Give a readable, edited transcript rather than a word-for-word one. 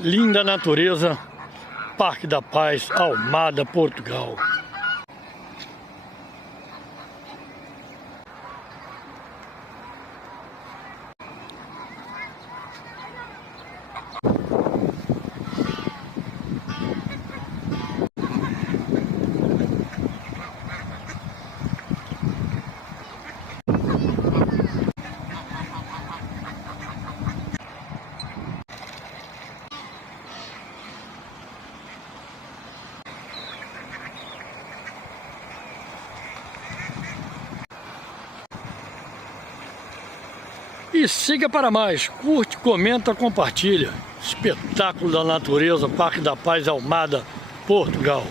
Linda natureza, Parque da Paz, Almada, Portugal. E siga para mais, curte, comenta, compartilha. Espetáculo da natureza, Parque da Paz, Almada, Portugal.